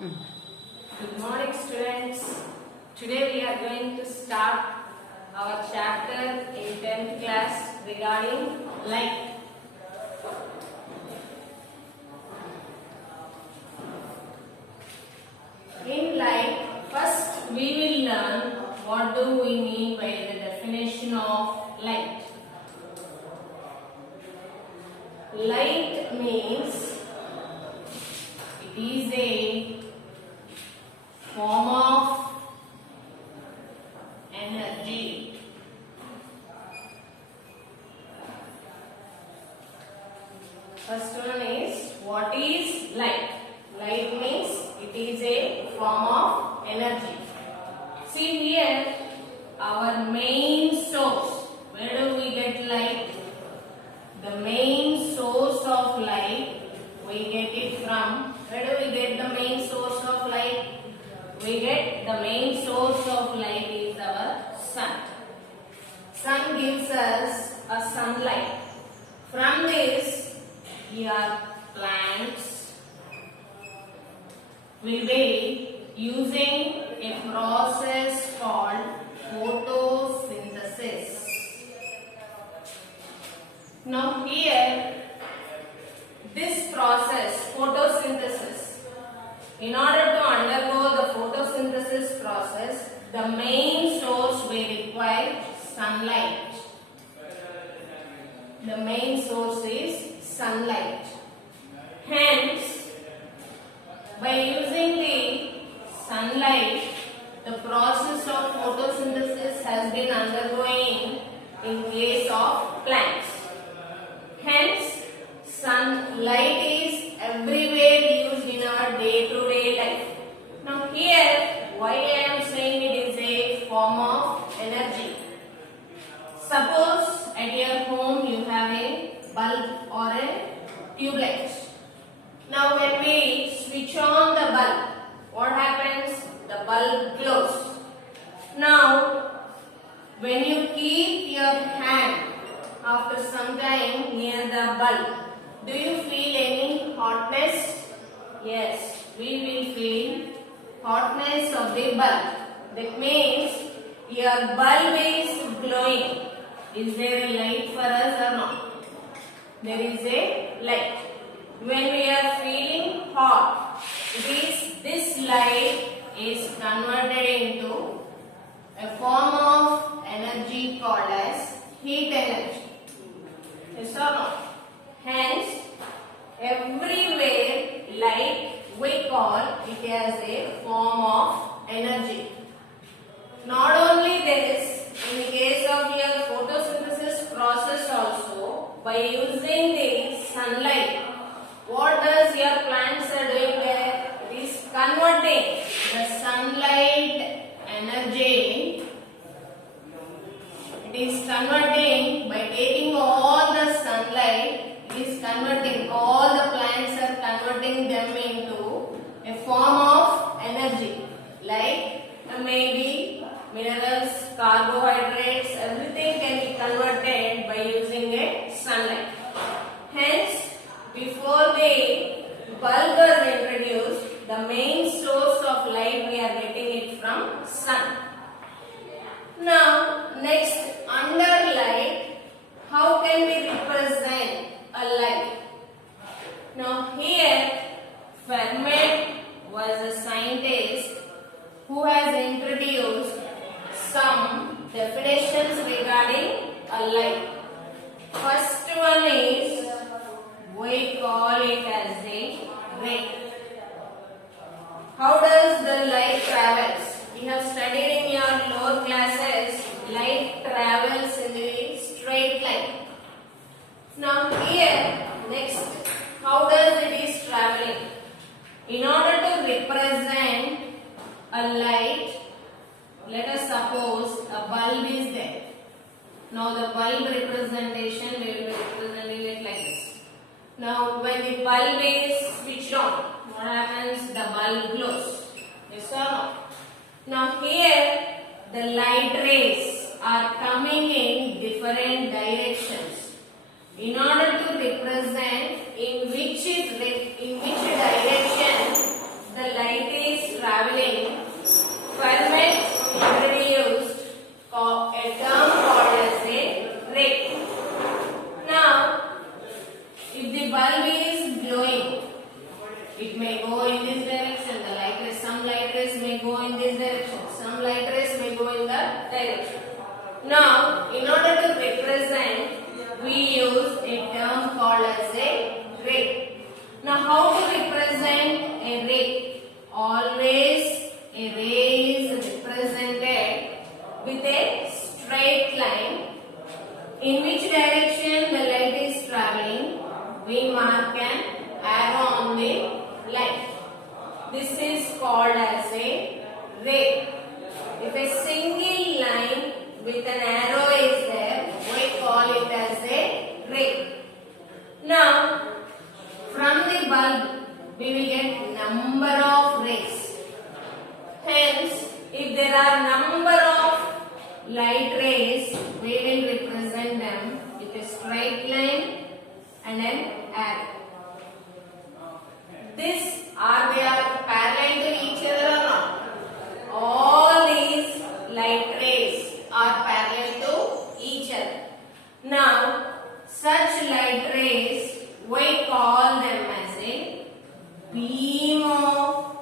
Good morning, students. Today we are going to start our chapter in 10th class regarding light. In light, first we will learn what do we mean by the definition of light. Light means it is a form of energy. First one is, what is light? Light means it is a form of energy. See here, our main source. Where do we get light? The main source of light, we get it from, where do we get the main source of light? We get the main source of light is our sun. Sun gives us a sunlight. From this, your plants will be using a process called photosynthesis. Now here, this process, photosynthesis, in order to undergo the photosynthesis process, the main source will require sunlight. The main source is sunlight. Hence, by using the sunlight, the process of photosynthesis has been undergoing in case of plants. Hence, sunlight is everywhere used in our day-to-day life. Now here, why I am saying it is a form of energy. Suppose at your home you have a bulb or a tube light. Now when we switch on the bulb, what happens? The bulb glows. Now, when you keep your hand after some time near the bulb, do you feel any hotness? Yes, we will feel hotness of the bulb. That means your bulb is glowing. Is there a light for us or not? There is a light. When we are feeling hot, this light is converted into a form of energy called as heat energy. Yes or no? Hence, everywhere light we call it as a form of energy. Not only this, in the case of your photosynthesis process also, by using the sunlight, what does your plants are doing there? It is converting the sunlight energy. It is converting by taking all the sunlight. It is converting, all the plants are converting them into a form of energy. Like maybe minerals, carbohydrates, everything can be converted by using a sunlight. Hence, before the bulb was introduced, the main source of light we are getting it from sun. Now, next, under light, how can we represent a light? Now here, Fermat was a scientist who has introduced some definitions regarding a light. First one is, we call it as a ray. How does the light travels? We have studied in your lower classes, light travels in the straight line. Now here, next, how does it is traveling? In order to represent a light, let us suppose a bulb is there. Now the bulb representation, we will be representing it like this. Now when the bulb is switched on, what happens? The bulb glows. Yes or no? Now here, the light rays are coming in different directions. In order to represent in which direction the light is traveling, Fermat introduced a term called as a ray. Now, if the bulb is glowing, it may go in this direction. The light rays, some light rays may go in this direction. Some light rays may go in that direction. Now, in order to represent, we use a term called as a ray. Now, how to represent a ray? Always a ray is represented with a straight line. In which direction the light is traveling, we mark an arrow on the line. This is called as a ray. If a single line with an arrow is there, we call it as a ray. Now, from the bulb, we will get number of rays. Hence, if there are number of light rays, we will represent them with a straight line and an arrow. Are they parallel to each other or not? All these light rays are parallel to each other. Now, such light rays, we call them as a beam of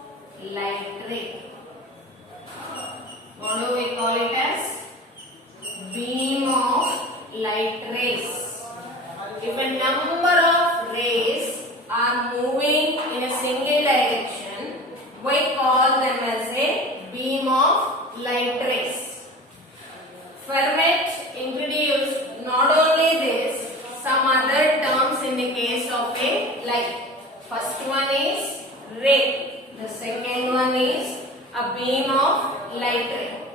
light ray. What do we call it as? Beam of light rays. If a number of rays are moving in a single direction, we call them as a beam of light rays. Fermat introduced not only this, some other terms in the case of a light. First one is ray. The second one is a beam of light ray.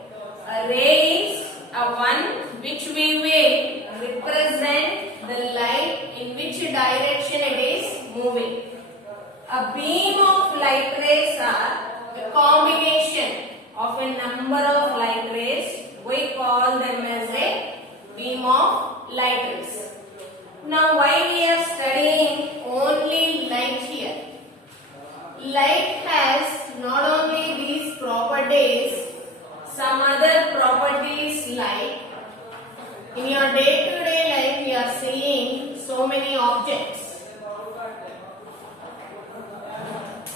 A ray is a one which we will represent the light in which direction it is moving. A beam of light rays are a combination of a number of light rays. We call them as a beam of light rays. Now, why we are studying only light here? Light has not only these properties, some other properties like in your day-to-day life you are seeing so many objects.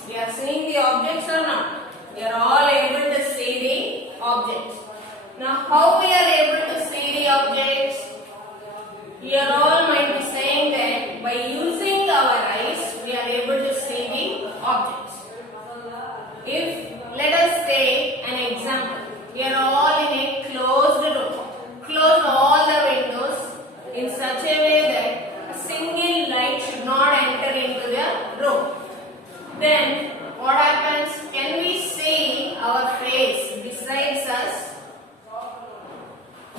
We are seeing the objects or not? We are all able to see the objects. Now, how we are able to see the objects? We are all might be saying that by using our eyes, we are able to see the objects. If, let us take an example. We are all in a closed room. Close all the windows in such a way that a single light should not enter into the room. Then, what happens? Can we see our face besides us?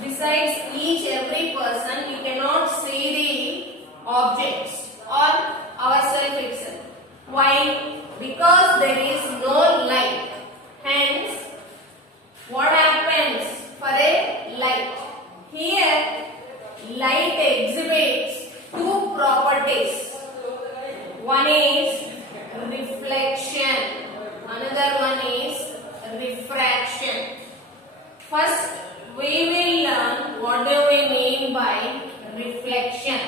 Besides every person, we cannot see the objects or ourselves itself. Why? Because there is no light. Hence, what happens for a light? Here, light exhibits two properties. One is reflection, another one is refraction. First, we will learn what do we mean by reflection.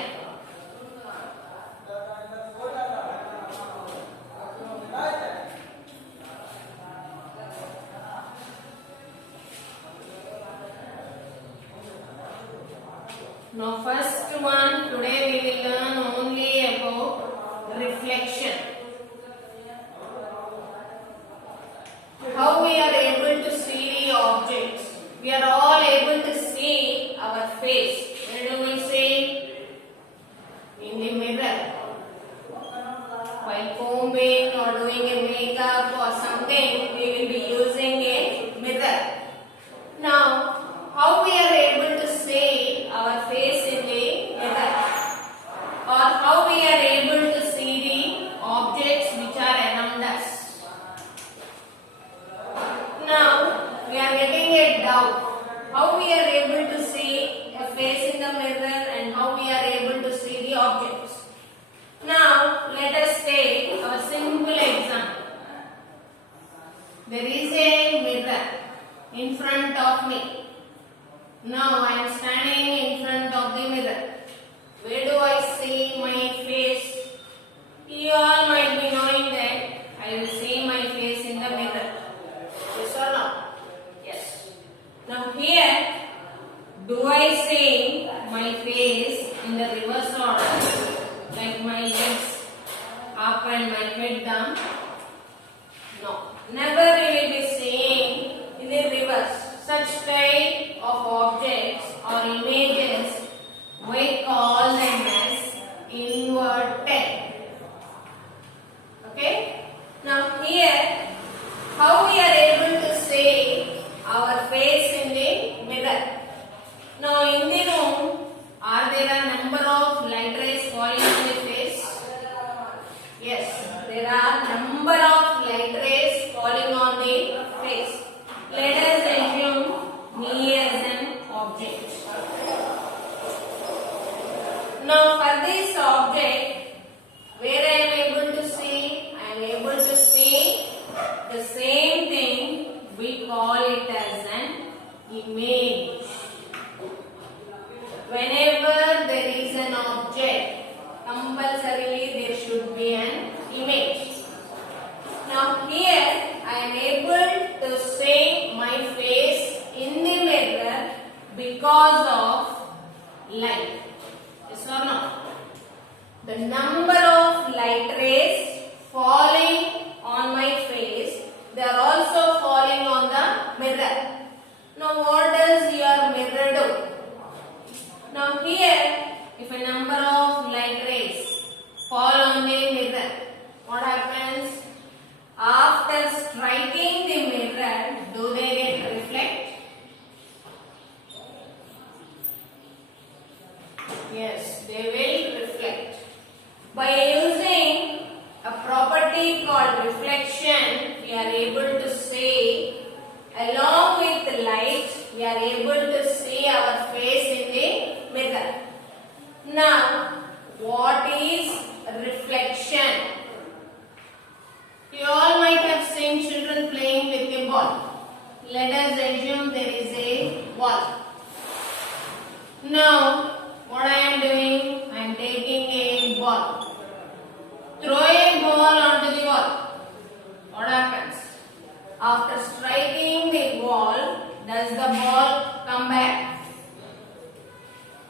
Now, first one, today we will learn only about reflection. How we are able to see the objects. We are all able to see our face. Where do we see? In the mirror. While combing or doing a makeup or something, we will be using a mirror. Now, how we are able to see our face in the mirror? Or how we are able to see the objects which are around us? Now, we are getting a doubt. How we are able to see a face in the mirror and how we are able to see the objects. Now, let us take a in front of me. Now I am standing in front of the mirror. Where do I see my face? You all might be knowing that I will see my face in the mirror. Yes or no? Yes. Now here, do I see my face in the reverse order? Like my legs up and my head down? No. Never we will be seeing in the reverse. Such type of objects or images we call them as inverted. Okay? Now here, how we are able to see our face in the mirror? Now in the room, are there a number of light rays falling on the face? Yes, there are number of light rays falling on the face. Let us assume me as an object. Now for this object, where I am able to see? I am able to see the same thing. We call it as an image. Whenever there is an object, compulsorily there should be an image. Now here I am able to see my face in the mirror because of light. Yes or no? The number of light rays falling on my face, they are also falling on the mirror. Now what does your mirror do? Now here, if a number of light rays fall on the mirror, what happens? After striking the mirror, do they get reflect? Yes, they will reflect. By using a property called reflection, we are able to see, along with the light, we are able to see our face in the mirror. Now, what is reflection? You all might have seen children playing with a ball. Let us assume there is a ball. Now, what I am doing? I am taking a ball. Throw a ball onto the wall. What happens? After striking the wall, does the ball come back?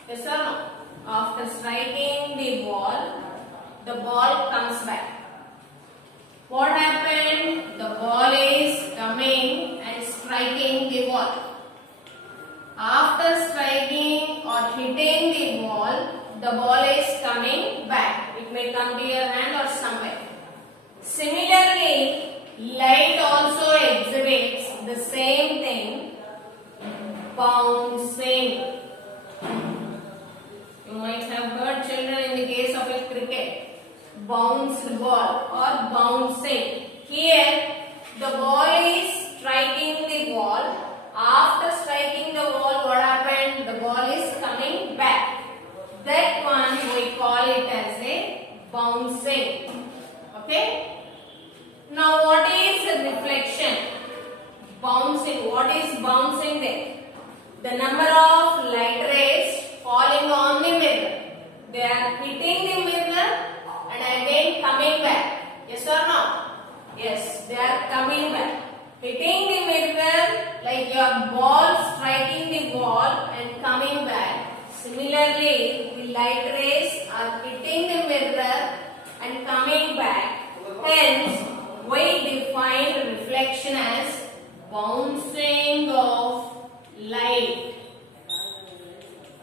Yes or no? After striking the ball comes back. What happened? The ball is coming and striking the wall. After striking or hitting the ball is coming back. It may come to your hand or somewhere. Similarly, light also exhibits the same thing, bouncing. You might have heard children in the case of a cricket, bounced ball or bouncing. Here, the ball is striking the wall. After striking the wall, what happened? The ball is coming back. That one we call it as a bouncing. Okay? Now what is a reflection? Bouncing. What is bouncing there? The number of light rays falling on the mirror. They are hitting the mirror and again coming back. Yes or no? Yes, they are coming back. Hitting the mirror like your ball striking the wall and coming back. Similarly, the light rays are hitting the mirror and coming back. Hence, we define reflection as bouncing of light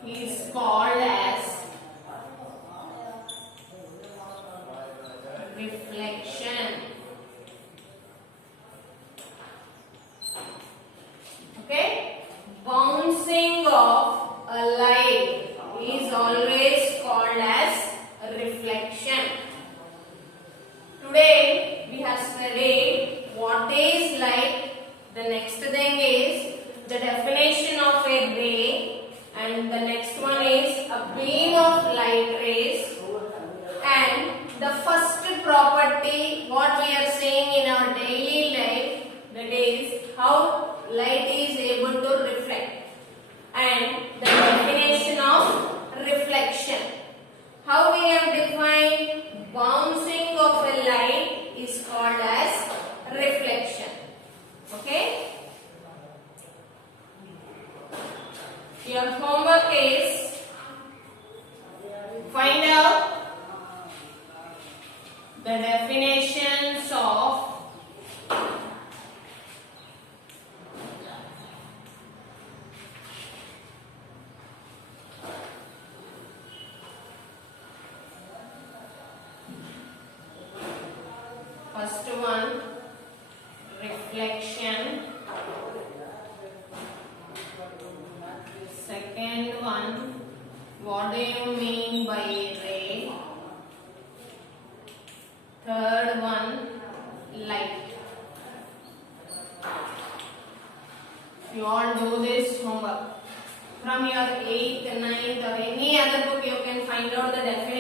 is called as reflection. Okay? Bouncing of a light is always called as a reflection. Today we have studied what is light. The next thing is the definition of a ray, and the next one is a beam of light rays, and the first property what we are seeing in our daily life, that is how light is the definitions of first one, reflection. Second one, what do you mean by ray? Third one, light. You all do this homework. From your 8th, 9th or any other book you can find out the definition